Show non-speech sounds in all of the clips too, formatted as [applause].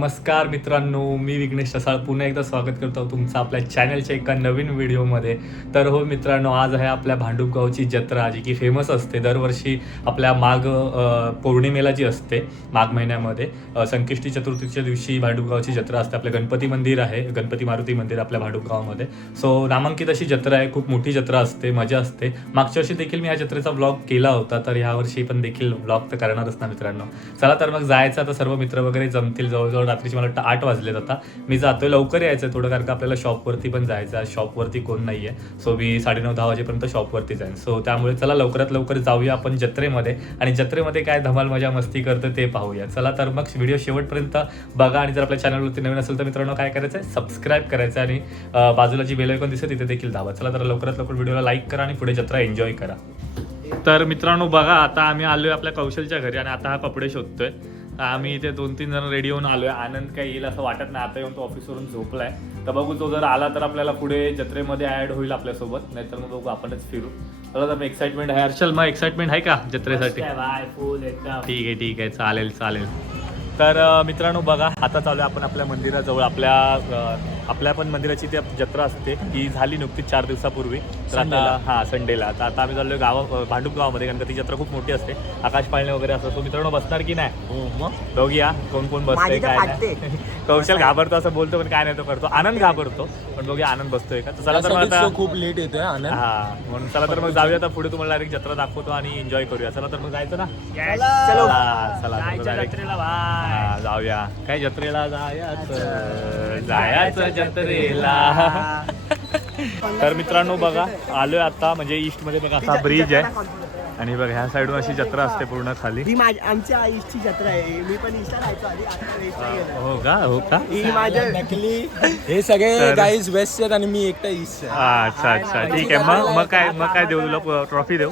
नमस्कार मित्रांनो मी विघ्नेश रसाळ. पुन्हा एकदा स्वागत करतो तुमचं आपल्या चॅनलच्या एका नवीन व्हिडिओमध्ये. तर हो मित्रांनो आज आहे आपल्या भांडूपगावची जत्रा जी की फेमस असते. दरवर्षी आपल्या माघ पौर्णिमेला जी असते माघ महिन्यामध्ये संकष्टी चतुर्थीच्या दिवशी भांडूपगावची जत्रा असते. आपलं गणपती मंदिर आहे गणपती मारुती मंदिर आपल्या भांडूपगावमध्ये. सो नामांकित अशी जत्रा आहे. खूप मोठी जत्रा असते मजा असते. मागच्या वर्षी देखील मी ह्या जत्रेचा ब्लॉग केला होता तर यावर्षी पण देखील ब्लॉग तर करणारच ना मित्रांनो. चला तर मग जायचं. आता सर्व मित्र वगैरे जमतील जवळजवळ रात्रीचे मला वाटतं आठ वाजलेत आता. मी जातोय लवकर यायचं थोडं कारण का आपल्याला शॉपवरती पण जायचं आहे. शॉपवरती कोण नाही आहे सो मी साडेनऊ दहा वाजेपर्यंत शॉपवरती जाईन सो त्यामुळे चला लवकरात लवकर जाऊया आपण जत्रेमध्ये. आणि जत्रेमध्ये काय धमाल मजा मस्ती करतं ते पाहूया. चला तर मग व्हिडिओ शेवटपर्यंत बघा. आणि जर आपल्या चॅनलवरती नवीन असेल तर मित्रांनो काय करायचं आहे सबस्क्राईब करायचं आणि बाजूला जी बेलायकॉन ऐकून दिसते तिथे देखील धावा चला तर लवकरात लवकर व्हिडिओला लाईक करा आणि पुढे जत्रा एन्जॉय करा. तर मित्रांनो बघा आता आम्ही आलोय आपल्या कौशलच्या घरी. आणि आता हा कपडे शोधतोय. आम्ही इथे दोन तीन जण रेडी होऊन आलोय. आनंद काय येईल असं वाटत नाही. आता येऊन तो ऑफिसवरून झोपलाय. तर बघू तो जर आला तर आपल्याला पुढे जत्रेमध्ये ऍड होईल आपल्यासोबत. नाहीतर मग बघू आपणच फिरू. तर एक्साइटमेंट आहे. हर्षल मग एक्साइटमेंट आहे का जत्रेसाठी? ठीक आहे ठीक आहे. चालेल चालेल. तर मित्रांनो बघा आता चालू आहे आपण आपल्या मंदिराजवळ. आपल्या आपल्या पण मंदिराची ती जत्रा असते ती झाली नुकतीच चार दिवसापूर्वी. तर आता. हा संडेला तर आता आम्ही चाललोय गावा भांडूप गावामध्ये कारण का ती जत्रा खूप मोठी असते. आकाश पाळणे वगैरे असं. तो मित्रांनो बसणार की नाही? हो मग? बघूया कोण कोण बसतंय काय नाही. [laughs] कौशल घाबरतो असं बोलतो पण काय नाही तो करतो. आनंद घाबरतो पण बघूया आनंद बसतोय का? तर चला तर मग आता खूप लेट येतोय आनंद. हा म्हणून चला तर मग जाऊया आता पुढे तुम्हाला डायरेक्ट जत्रा दाखवतो आणि एन्जॉय करूया. चला तर मग जायचं ना? चलो चला. चला तर direct- हा, जाऊया. काय जत्रेला जायाचं. जायाचं जत्रेला. [laughs] तर मित्रांनो बघा आलोय आता म्हणजे ईस्टमध्ये बघा असा ब्रिज आहे. आणि बघा ह्या साईडून अशी जत्रा असते पूर्ण खाली. ही माझी आमच्या आईची जत्रा आहे. मी पण इष्टा राहायचो आधी आता वेस्टला गेलो. हो का? हो का? ही माझ्या नकली. हे सगळे तर- गाईज वेस्ट आहेत आणि मी एकटा ईस्ट आहे. अच्छा अच्छा. ठीक आहे. मग मग काय मग काय देऊ तुला? ट्रॉफी देऊ.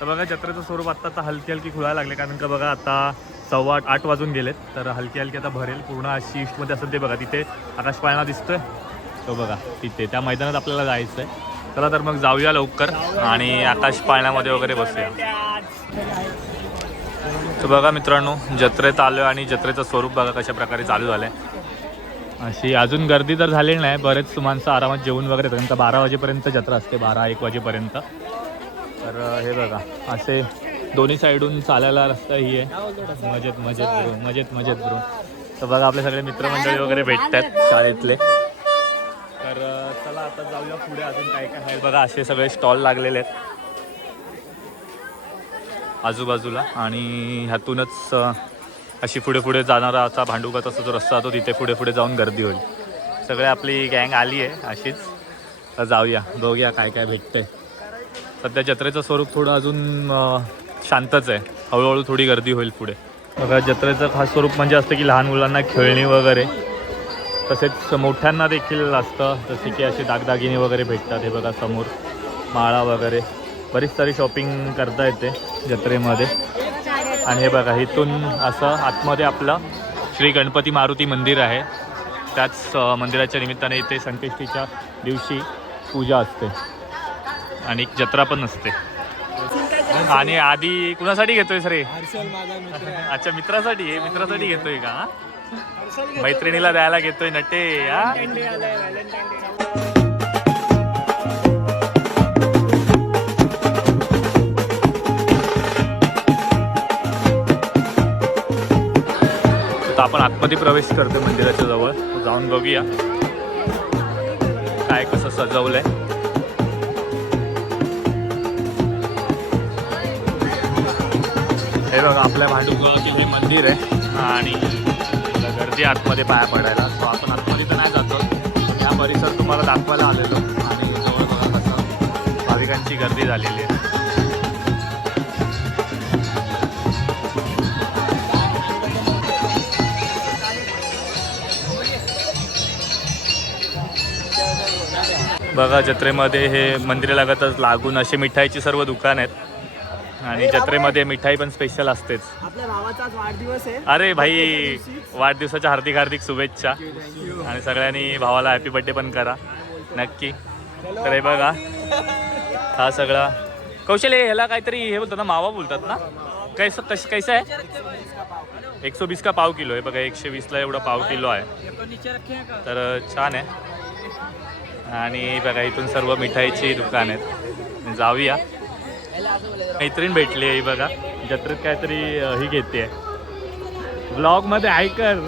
तर बघा जत्रेचं स्वरूप आता आता हलकी हलकी खुळायला लागले. कारण का बघा आता सव्वा आठ आठ वाजून गेलेत तर हलकी हलकी आता भरेल. पूर्ण अशी ईस्टमध्ये असेल ते बघा. तिथे आकाश पाळणा दिसतोय. तो बघा तिथे. त्या मैदानात आपल्याला जायचं आहे चला तर मग जाऊया लवकर आणि आकाश पाळण्यामध्ये वगैरे बसूया. तर बघा मित्रांनो जत्रेत आलो आणि जत्रेचं स्वरूप बघा कशा प्रकारे चालू झालं आहे अशी अजून गर्दी तर झालेली नाही. बरेच माणसं आरामात जेवण वगैरे येतात. कारण बारा वाजेपर्यंत जत्रा असते बारा एक वाजेपर्यंत. तर हे बघा असे दोन्ही साईडून चालायला रस्ता ही आहे. मजेत मजेत ब्रो मजेत मजेत ब्रो तर बघा आपले सगळे मित्रमंडळी वगैरे भेटतात शाळेतले. तर चला आता जाऊया पुढे अजून काय काय आहे. बघा असे सगळे स्टॉल लागलेले आहेत. आजूबाजूला. आणि ह्यातूनच अशी पुढे पुढे जाणारा असा भांडुकाचा जो रस्ता तो तिथे पुढे पुढे जाऊन गर्दी होईल. सगळे आपली गँग आली आहे अशीच. तर जाऊया बघूया काय काय भेटतंय. सध्या जत्रेचं स्वरूप थोडं अजून शांतच आहे. हळूहळू थोडी गर्दी होईल पुढे. बघा जत्रेचं खास स्वरूप म्हणजे असतं की लहान मुलांना खेळणी वगैरे. तसेच मोठ्यांना देखील असतं जसे की असे दागदागिने वगैरे भेटतात. हे बघा समोर माळा वगैरे. बरीच सारी शॉपिंग करता येते जत्रेमध्ये. आणि हे बघा इथून असं आतमध्ये आपलं श्री गणपती मारुती मंदिर आहे. त्याच मंदिराच्या निमित्ताने इथे संकष्टीच्या दिवशी पूजा असते. आणि एक जत्रा पण असते. आणि आधी कुणासाठी घेतोय सर हे अच्छा मित्रासाठी? मित्रासाठी घेतोय का? मैत्रिणीला द्यायला घेतोय नटे हा? आपण आतमध्ये प्रवेश करतो मंदिराच्या जवळ. जाऊन बघूया. काय कसं सजवलंय. हे बघा आपल्या भांडुपगावाचे हे मंदिर आहे. आणि गर्दी आतमध्ये पाया पडायला. सो आपण आतमध्ये तर नाही जातो या ह्या परिसर तुम्हाला दाखवायला आलेलो. आणि जवळ बघा कसं भाविकांची गर्दी झालेली आहे. बघा जत्रेमध्ये हे मंदिरालागतच लागून असे मिठाईची सर्व दुकान आहेत. आणि जत्रेमध्ये मिठाई पण स्पेशल असतेच. आपल्या भावाचा आज वाढदिवस आहे. अरे भाई वाढदिवसाच्या हार्दिक हार्दिक शुभेच्छा. आणि सगळ्यांनी भावाला हॅपी बर्थडे पण करा. नक्की. तर हे बघा. हा सगळा. कौशल्य ह्याला काहीतरी हे बोलतात ना मावा बोलतात ना? कैस कश कैसा आहे एकशे वीस का पाव किलो आहे. बघा एकशे वीसला एवढा पाव किलो आहे. तर छान आहे. आणि बघा इथून सर्व मिठाईची दुकान आहेत. जाऊया. मैत्रीण भेटली आहे बघा. जत्रेत काहीतरी ही घेते. ब्लॉगमध्ये ऐकर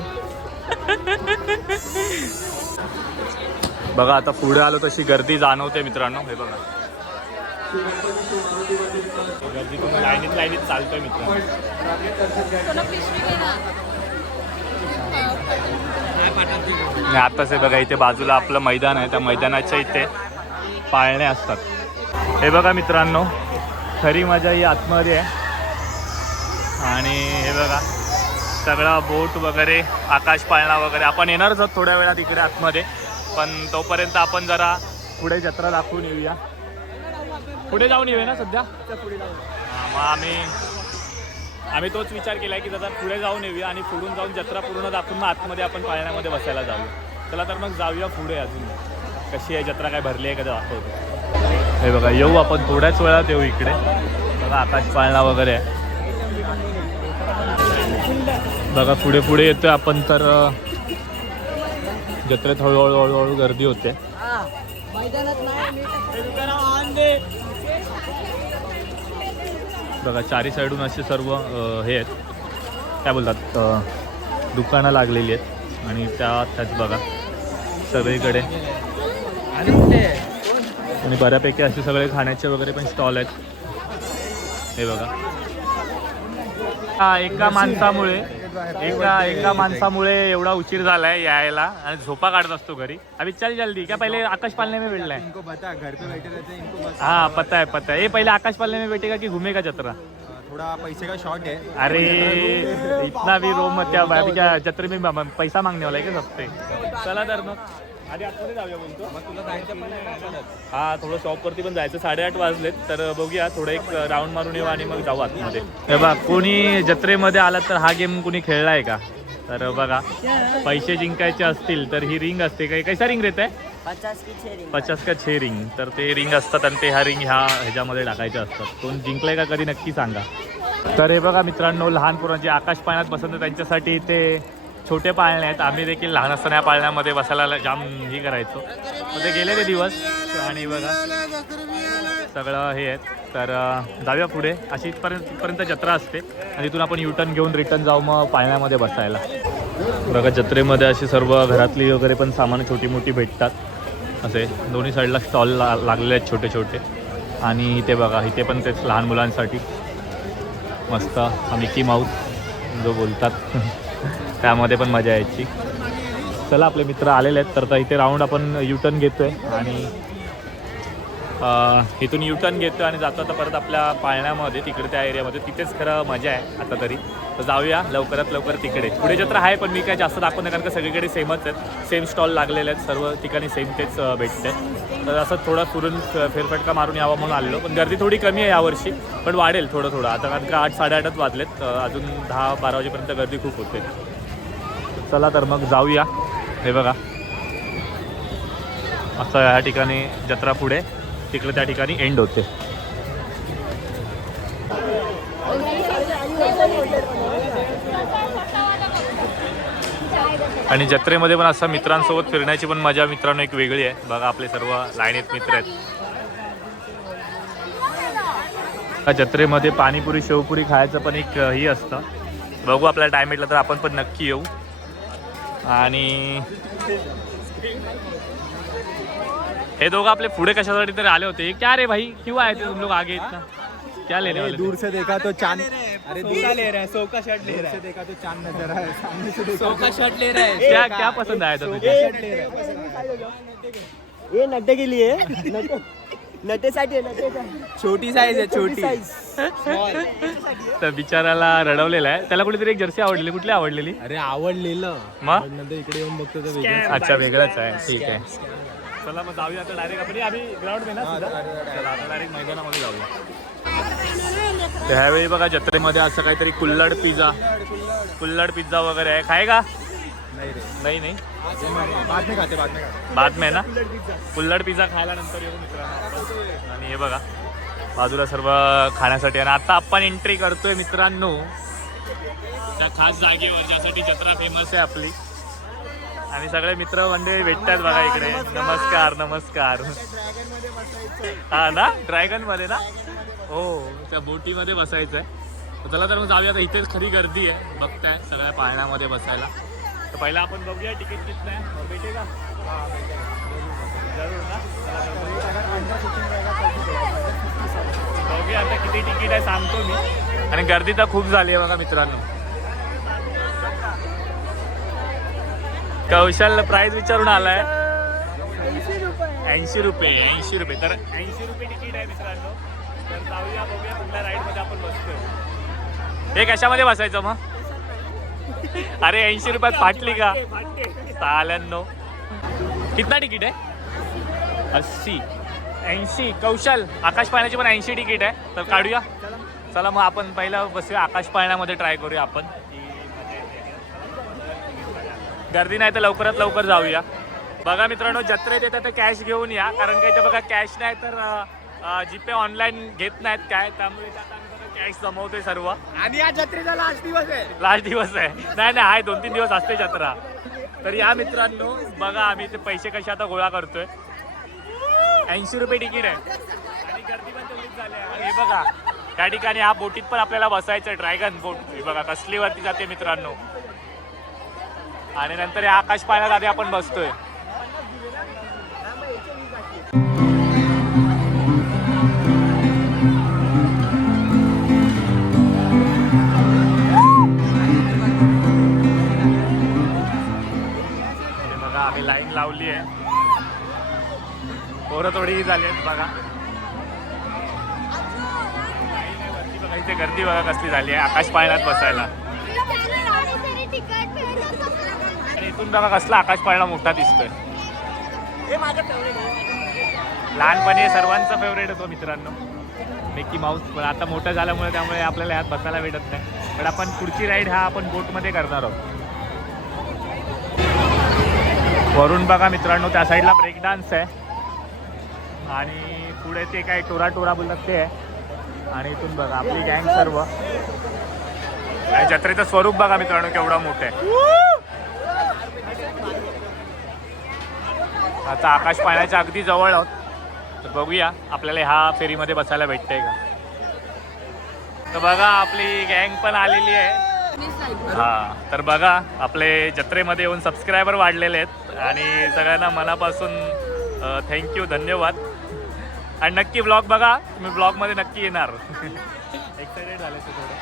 बघा आता पुढे आलो तशी गर्दी जाणवते मित्रांनो. हे बघा. गर्दी तुम्ही लाईनीत लाईनीत चालतोय मित्रांनो. आताच हे बघा इथे बाजूला आपलं मैदान आहे. त्या मैदानाच्या इथे पाळणे असतात. हे बघा मित्रांनो खरी मजा ही आतमध्ये आहे. आणि हे बघा सगळा बोट वगैरे आकाश पाळणा वगैरे. आपण येणारच आहोत थोड्या वेळात इकडे आतमध्ये पण तोपर्यंत आपण जरा पुढे जत्रा दाखवून येऊया. पुढे जाऊन येऊया ना सध्या? हा, मग आम्ही आम्ही तोच विचार केला की दादा पुढे जाऊन येऊया आणि पुढून जाऊन जत्रा पूर्ण दाखवून मग आतमध्ये आपण पाळण्यामध्ये बसायला जाऊया. चला तर मग जाऊया पुढे अजून. कशी आहे जत्रा काय भरली आहे का दाखवतो. हे बघा येऊ आपण. थोड्याच वेळात येऊ इकडे. बघा आकाश पाळणा वगैरे. आहे बघा पुढे पुढे येतोय आपण तर जत्रेत हळूहळू हळूहळू गर्दी होते. बघा चारी साईडून असे सर्व हे आहेत. काय बोलतात? दुकानं लागलेली आहेत. आणि त्या त्याच बघा सगळीकडे. आणि बऱ्यापैकी असे सगळे खाण्याचे वगैरे पण स्टॉल आहेत. हे बघा. हा एका माणसामुळे एका एका माणसामुळे एवढा उशीर झालाय यायला. आणि झोपा काढत असतो घरी. अभी चल जल्दी. क्या पहिले आकाश पालने में मिलना है पता है पता है. ये पहले आकाश पालने में बैठेगा कि घूमेगा जत्रा? थोड़ा पैसे का शॉर्ट है अरे इतना भी रो मत क्या अभी क्या जत्रे में पैसा मागने वाला है क्या सबसे? चला तर मग. आधी आतमध्ये जाऊया बोलतो. मग तुला जायचं पण ना परत. हा थोडं शॉपवरती पण जायचं. साडेआठ वाजलेत तर बघूया थोडं एक राऊंड मारून येऊ आणि मग जाऊ आतमध्ये. हे बघा कोणी जत्रेमध्ये आलात तर हा गेम कोणी खेळलाय का? तर बघा पैसे जिंकायचे असतील तर ही रिंग असते. काही कैसा रिंग रेत आहे पचास की छे रिंग पचास का छे रिंग तर ते रिंग असतात आणि ते ह्या रिंग ह्या ह्याच्यामध्ये टाकायचे असतात. कोण जिंकलंय का कधी नक्की सांगा. तर हे बघा मित्रांनो लहान पोरांचे आकाश पाळण्यात बसत त्यांच्यासाठी इथे छोटे पाळणे आहेत. आम्ही देखील लहान असताना या पाळण्यामध्ये बसायला जाम हे करायचो. ते गेले ते दिवस. आणि बघा सगळं हे आहेत. तर जाऊया पुढे. अशी इथपर्यंत इथपर्यंत जत्रा असते. आणि तिथून आपण युटर्न घेऊन रिटर्न जाऊ मग पाळण्यामध्ये बसायला. बघा जत्रेमध्ये अशी सर्व घरातली वगैरे पण सामान छोटी मोठी भेटतात. असे दोन्ही साईडला स्टॉल ला लागलेले आहेत छोटे छोटे आणि इथे बघा इथे पण तेच लहान मुलांसाठी मस्त मिकी माऊस जो बोलतात. [laughs] त्यामध्ये पण मजा यायची. चला आपले मित्र आलेले आहेत. तर इथे राऊंड आपण युटर्न घेतोय आणि इथून युटर्न घेतो आणि जातो आता परत आपल्या पाळण्यामध्ये तिकडे त्या एरियामध्ये तिथेच खरं मजा आहे आता तरी. तर जाऊया लवकरात लवकर तिकडे. पुढे जत्रा आहे पण मी काय जास्त दाखवत नाही कारण का सगळीकडे सेमच आहेत. सेम स्टॉल लागलेले आहेत. सर्व ठिकाणी सेम तेच भेटते. तर असं थोडं फिरून फेरफटका मारून यावा म्हणून आलेलो. पण गर्दी थोडी कमी आहे यावर्षी पण वाढेल थोडं थोडं. आता कारण का आठ साडेआठच वाजलेत. अजून दहा बारा वाजेपर्यंत गर्दी खूप होते. चला तर मग जाऊया. हे बघा. असं या ठिकाणी जत्रा पुढे तिकडे त्या ठिकाणी एंड होते. आणि जत्रेमध्ये पण असं मित्रांसोबत फिरण्याची पण मजा मित्रांनो एक वेगळी आहे. बघा आपले सर्व लाईनीत मित्र आहेत. जत्रेमध्ये पाणीपुरी शेवपुरी खायचं पण एक ही असतं. बघू आपल्याला टाईम भेटला तर आपण पण नक्की येऊ. आणि हे दोघं आपले पुढे कशासाठी तरी आले होते. क्या रे भाई? क्यों आए थे तुम लोग आगे इतना? क्या लेने वाले थे? दूर से देखा तो चांद अरे दूर ले रहा है सौ का शर्ट ले रहा है। देखा तो चांद नजर आया सामने से देखा सौ का शर्ट ले रहा है। क्या क्या पसंद आया था तुझे? ले रहा है। ये नड्डे के लिए? नड्डे नड्डेसाठी आहे. छोटी है छोटी. [laughs] तर बिचाराला रडवलेला आहे. त्याला कुठेतरी एक जर्सी आवडलेली कुठली आवडलेली? अरे आवडलेलं. मग नंतर इकडे येऊन बघतो तर वेगळं अच्छा वेगळंच आहे. ठीक आहे. चला मग जाऊया आता डायरेक्ट आपण आम्ही ग्राउंड ना डायरेक्ट मैदानामध्ये जाऊया. तर ह्यावेळी बघा जत्रेमध्ये असं काहीतरी कुल्लड पिझ्झा. कुल्लड पिझ्झा वगैरे आहे. खाय का? नाही रे. नाही नाही बाद में खाते. बाद में खाते. बाद में ना कुल्लड पिझ्झा खायला नंतर येऊ मित्रांनो आपण. आणि हे बघा बाजूला सर्व खाण्यासाठी. आणि आता आपण एंट्री करतोय मित्रांनो. त्या खास जागेवर ज्यासाठी जत्रा फेमस आहे आपली. आणि सगळे मित्र मंडळी भेटतात बघा इकडे. नमस्कार. नमस्कार हा ना? ड्रॅगनमध्ये ना? हो त्या बोटीमध्ये बसायचं आहे चला तर मग जाऊया. आता इथेच खरी गर्दी आहे. बघताय सगळ्या पाळण्यामध्ये बसायला. तर पहिला आपण बघूया तिकीट किती आहे. भेटे का? जरूर ना. बघूया. आता किती तिकीट आहे सांगतो मी. आणि गर्दी तर खूप झाली आहे बघा मित्रांनो. कौशल प्राइस विचारून आलाय. ऐंशी रुपये ऐंशी रुपये. तर ऐंशी रुपये तिकीट आहे मित्रांनो. तर जाऊया बघूया कुठल्या राईडमध्ये आपण बसतोय. हे कशामध्ये बसायचं मग? अरे ऐंशी रुपयात फाटली का? चाल्याण्णव कितना तिकीट आहे? अस्सी. ऐंशी. कौशल आकाश पाळण्याची पण ऐंशी तिकीट आहे. तर काढूया. चला मग आपण पहिला बसूया. आकाश पाळण्यामध्ये ट्राय करूया आपण. गर्दी नाही तर लवकरात लवकर जाऊया. बघा मित्रांनो जत्रेत येतात तर कॅश घेऊन या. कारण का इथे बघा कॅश नाही तर जीपे ऑनलाईन घेत नाहीत काय? त्यामुळे जमवतोय सर्व. आणि या जत्रेचा लास्ट दिवस आहे. लास्ट दिवस आहे. नाही नाही आहे दोन तीन दिवस असते जत्रा. तर या मित्रांनो बघा आम्ही ते पैसे कसे आता गोळा करतोय. ऐंशी रुपये तिकीट आहे. आणि गर्दी पण तेवढीच झाली आहे. आणि हे बघा त्या ठिकाणी हा बोटीत पण आपल्याला बसायचं आहे ड्रॅगन बोट हे बघा कसली वरती जाते मित्रांनो. आणि नंतर या आकाश पाण्यात आधी आपण बसतोय. पोरं थोडी झाली आहेत बघा. आहे इथे गर्दी बघा कसली झाली आहे. आकाश पाळण्यात बसायला. आणि इथून बघा कसला आकाश पाळणा मोठा दिसतोय. लहानपणी सर्वांचा फेवरेट होतो मित्रांनो. मिकी माऊस पण आता मोठं झाल्यामुळे त्यामुळे आपल्याला यात बसायला भेटत नाही. पण आपण पुढची राईड हा आपण बोटमध्ये करणार आहोत. वरून बघा मित्रांनो त्या साईडला ब्रेक डान्स आहे. आणि पुढे ते काय टोरा टोरा बोलतात ते आहे आणि इथून बघा आपली गँग सर्व. आणि जत्रेचं स्वरूप बघा मित्रांनो केवढं मोठं आहे. आता आकाश पाण्याच्या अगदी जवळ आहोत. तर बघूया आपल्याला ह्या फेरीमध्ये बसायला भेटतंय का? तर बघा आपली गँग पण आलेली आहे. हा तर बघा आपले जत्रेमध्ये येऊन सबस्क्रायबर वाढलेले आहेत. आणि सगळ्यांना मनापासून थँक्यू धन्यवाद. आणि नक्की ब्लॉग बघा तुम्ही ब्लॉगमध्ये नक्की येणार. एक्सायटेड झाले ते थोडं.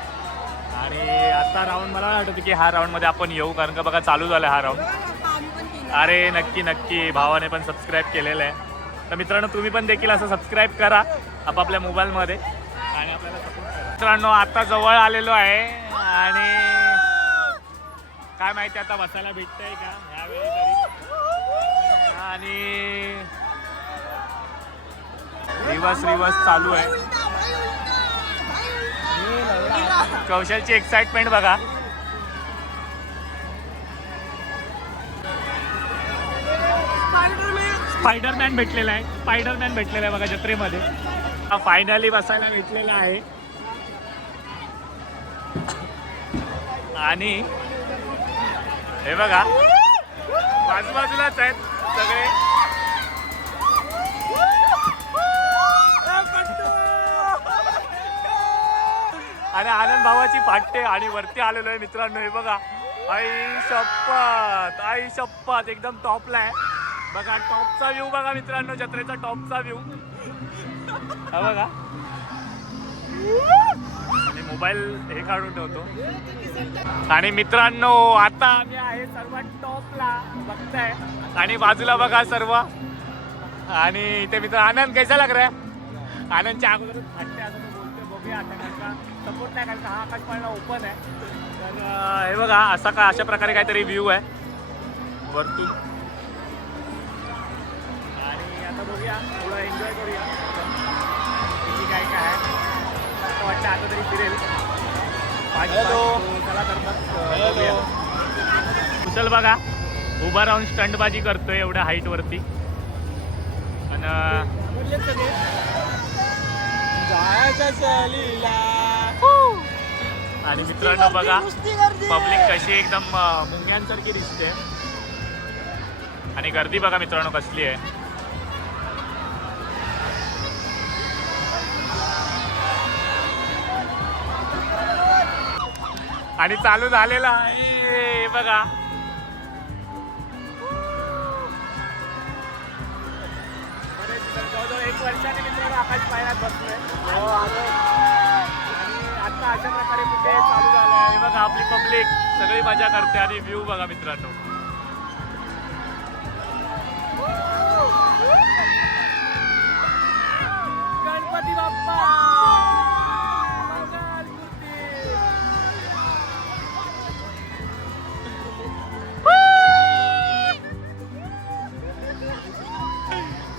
आणि आता राऊंड मला वाटतं की हा राऊंडमध्ये आपण येऊ कारण का बघा चालू झाला हा राऊंड अरे नक्की नक्की. भावाने पण सबस्क्राईब केलेलं आहे. तर मित्रांनो तुम्ही पण देखील असं सबस्क्राईब करा आपापल्या मोबाईलमध्ये आणि आपल्याला करा. मित्रांनो आता जवळ आलेलो आहे आणि काय माहिती आता बसायला भेटतंय का? ह्यावेळी तरी. आणि रिवर्स रिवर्स चालू आहे. कौशलची एक्साइटमेंट बघा. स्पायडरमॅन भेटलेला आहे. स्पायडरमॅन भेटलेला आहे बघा जत्रेमध्ये. फायनली बसायला भेटलेला आहे. आणि हे बघा. बाजूबाजूलाच आहेत सगळे. आणि आनंद भावाची फाटते आणि वरती आलेलो आहे मित्रांनो. हे बघा आई शपथ आई शपथ एकदम टॉपला आहे. बघा टॉपचा व्ह्यू बघा मित्रांनो जत्रेचा टॉपचा व्ह्यू हा बघा. आणि मोबाईल हे काढून ठेवतो. आणि मित्रांनो आता आम्ही आहे सर्वात टॉपला बघताय. आणि बाजूला बघा सर्व. आणि इथे मित्र आनंद कैसा लग रहा है? आनंदच्या अगोदर फाटते असं तो बघूया आता सपोर्ट नाही कारण का? हा आकाश पाळणा ओपन आहे. तर हे बघा असा का अशा प्रकारे काहीतरी व्ह्यू आहे. वरतून. आणि आता बघूया थोडं एन्जॉय करूया. किती काय काय आहे. असं वाटतं आता तरी फिरेल. पाच पाच चला तर. कुशल बघा उभा राहून स्टंटबाजी करतोय एवढ्या हाईट वरती. आणि चालीला. आणि मित्रांनो बघा पब्लिक कशी एकदम मुंग्यांसारखी दिसते. आणि गर्दी बघा मित्रांनो कसली आहे. आणि चालू झालेला आहे. हे बघा. जवळजवळ एक वर्षाने मित्रांनो आकाश पाण्यात बसलोय. आणि आता अशा प्रकारे कुठे चालू झालं आहे. बघा आपली पब्लिक सगळी मजा करते आणि व्ह्यू बघा मित्रांनो. गणपती बाप्पा!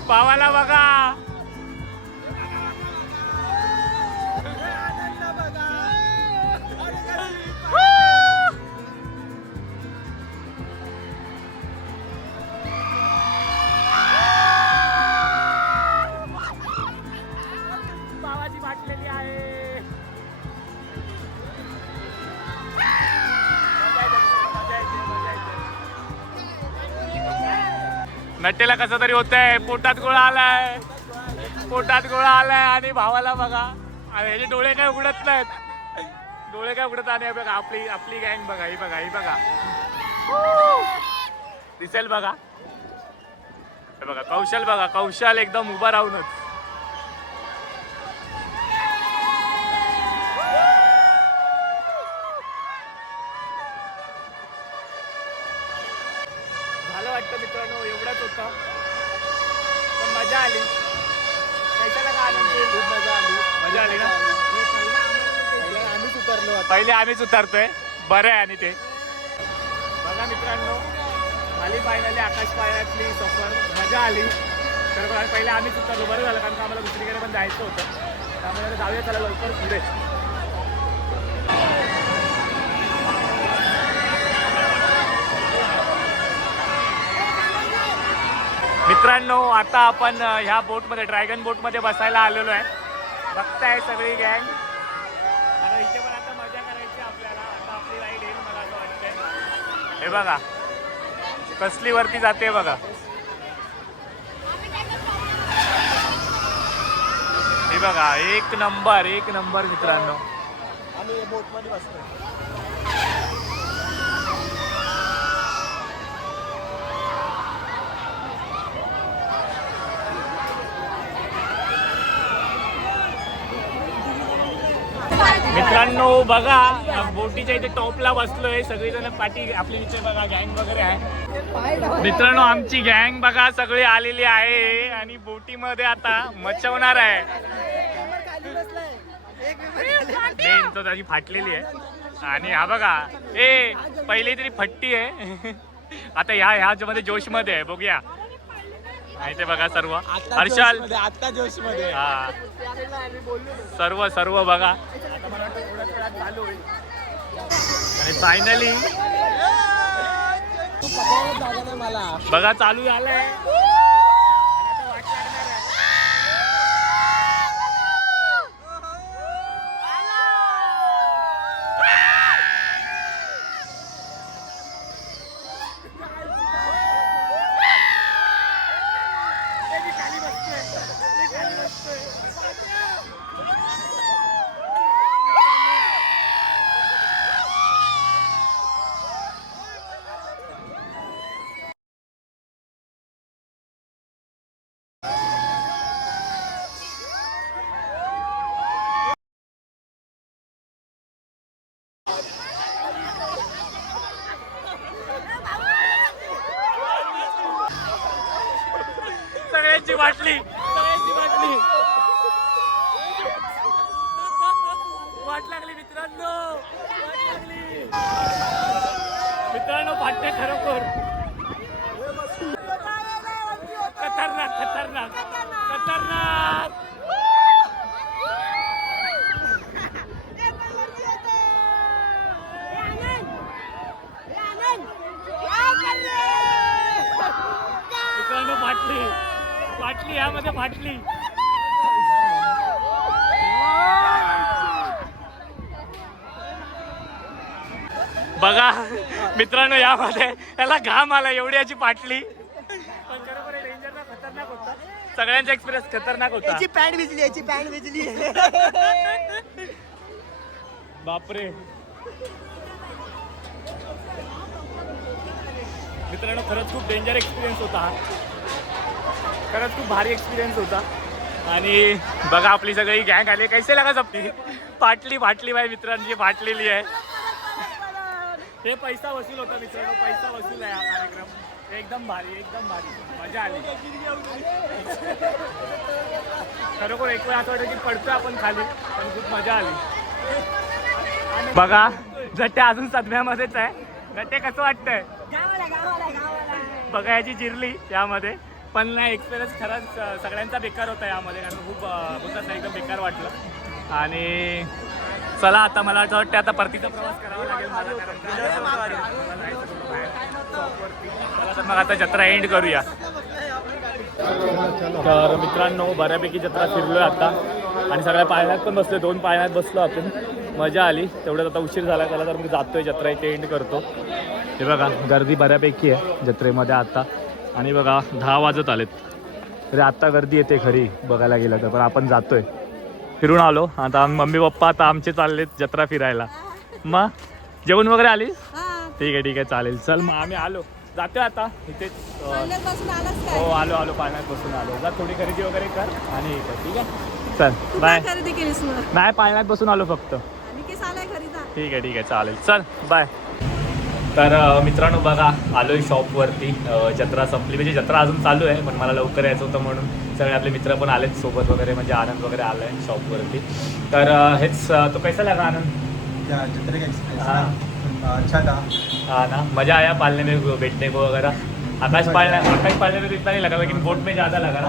पावाला बघा! नट्टेला कसं तरी होतंय. पोटात गोळा आलाय. पोटात गोळा आलाय आणि भावाला बघा. आणि ह्याचे डोळे काय उघडत नाहीत. डोळे काय उघडत आणि बघा आपली आपली गँग बघा ही बघा ही बघा. दिसेल बघा. हे बघा कौशल बघा कौशल एकदम उभा राहूनच. झालं वाटतं मित्रांनो एवढंच होतं. पण मजा आली. कैसाला का आनंद खूप मजा आली. मजा आली ना? आम्हीच उतरलो पहिले आम्हीच उतरतोय. बरं आहे आणि ते. बघा मित्रांनो खाली फायनली आकाश पायातली सफर. मजा आली. तर बघा, पहिले आम्हीच उतरलो. बरं झालं कारण का आम्हाला दुसरीकडे पण जायचं होतं. त्यामुळे जाऊया त्याला लवकर पुढे. मित्रांनो आता आपण ह्या बोटमध्ये ड्रॅगन बोटमध्ये बसायला आलेलो आहे. बघताय सगळी गँग. आता इथे पण आता मजा करायची आपल्याला. आता आपली राईड येईल मला असं वाटतंय. हे बघा. कसली वरती जाते बघा. हे बघा एक नंबर एक नंबर मित्रांनो. आम्ही बोटमध्ये बसतो मित्रांनो बघा बोटीच्या इथे टॉपला बसलोय. सगळेजण पाठी आपली इथे बघा गँग वगैरे आहे. मित्रांनो आमची गँग बघा सगळी आलेली आहे आणि बोटीमध्ये आता मचवणार आहे. तो त्याची फाटलेली आहे. आणि हा बघा ए पहिली तरी फट्टी आहे. [laughs] आता ह्या आज मध्ये जोशमध्ये आहे बघूया. आणि ते बघा सर्व. हर्षल. आता जोशमध्ये हा. सर्व सर्व बघा. आणि फायनली मला. बघा चालू झालंय सगळ्यांची वाटली सगळ्यांची वाटली वाट लागली मित्रांनो वाट लागली मित्रांनो फाटते खरोखर खतरनाक खतरनाक खतरनाक मित्रांनो फाटली फाटली यामध्ये फाटली. बघा मित्रांनो यामध्ये याला घाम आला एवढी याची पाटली खतरनाक होता. सगळ्यांचा एक्सपिरियन्स खतरनाक होता. याची पॅन्ट भिजली याची पॅन्ट भिजली. बापरे. मित्रांनो खरंच खूप डेंजर एक्सपिरियन्स होता हा. खरंच खूप भारी एक्सपिरियन्स होता. आणि बघा आपली सगळी गँग आली. कैसे लागा आपली पाटली फाटली बाई मित्रांची फाटलेली आहे. हे पैसा वसूल होता मित्रांनो पैसा वसूल आहे हा कार्यक्रम. एकदम भारी एकदम भारी. मजा आली. खरोखर एक वेळ असं वाटतं की पडतोय आपण खाली पण खूप मजा आली. बघा जट्टे अजून सदम्यामध्येच आहे. जट्टे कसं वाटतंय? बघा याची जिरली यामध्ये. पण नाही एक्सपिरियन्स खरंच सगळ्यांचा बेकार होता यामध्ये. कारण खूप अं, बोलतात ना एकदम बेकार वाटलं. आणि चला आता मला असं वाटतं आता परतीचा प्रवास करावा लागेल मला तर मग आता जत्रा एंड करूया. तर मित्रांनो बऱ्यापैकी जत्रा फिरलो आता. आणि सगळ्या पाळण्यात पण बसलोय दोन पाळण्यात बसलो आपण. मजा आली. तेवढ्यात आता उशीर झाला त्याला तर मी जातोय जत्रा इथे एंड करतो. हे बघा गर्दी बऱ्यापैकी आहे जत्रेमध्ये आता. आणि बघा दहा वाजत आलेत. तरी आत्ता गर्दी येते खरी बघायला गेलं तर पण आपण जातोय. फिरून आलो. आता मम्मी पप्पा आता आमचे चाललेत जत्रा फिरायला. मग जेवण वगैरे आली ठीक आहे ठीक आहे चालेल. चल मग आम्ही आलो. जातोय आता. इथेच अं, हो आलो आलो पाण्यात बसून आलो. जा थोडी खरेदी वगैरे कर आणि हे कर ठीक आहे? चल बाय नाही पाण्यात बसून आलो फक्त. ठीक आहे ठीक आहे चालेल. चल बाय तर मित्रांनो बघा आलोय शॉपवरती. अ, जत्रा संपली. म्हणजे जत्रा अजून चालू आहे पण मला लवकर यायचं होतं म्हणून सगळे आपले मित्र पण आलेत सोबत वगैरे म्हणजे आनंद वगैरे आलाय शॉपवरती. तर हेच तो कैसा लगा आनंद? हाँ। अच्छा था. हाँ ना? मजा आया पालने में बैठने को वगैरह? आकाश पालने आकाश पालने में तो इतना नहीं लगा लेकिन बोट में ज़्यादा लगा.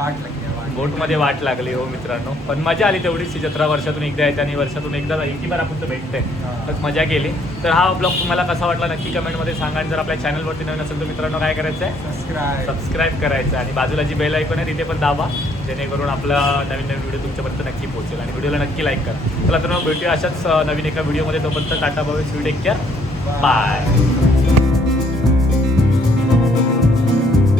बोटमध्ये वाट लागली हो मित्रांनो. पण मजा आली तेवढीच ही जत्रा वर्षातून एकदा येते आणि वर्षातून एकदा एकी बार आपण तर भेटते. तर मजा केली. तर हा ब्लॉग तुम्हाला कसा वाटला नक्की कमेंटमध्ये सांगा आणि जर आपल्या चॅनलवरती नवीन असेल तर मित्रांनो काय करायचं आहे Subscribe. सबस्क्राईब करायचं आणि बाजूला जी बेल ऐकून आहे तिथे पण दाबा. जेणेकरून आपला नवीन नवीन व्हिडिओ तुमच्यापर्यंत नक्की पोहोचेल आणि व्हिडिओला नक्की लाईक करा. चला तर मग भेटूया अशाच नवीन एका व्हिडिओमध्ये तोपर्यंत टाटा बाबा टेक केअर. बाय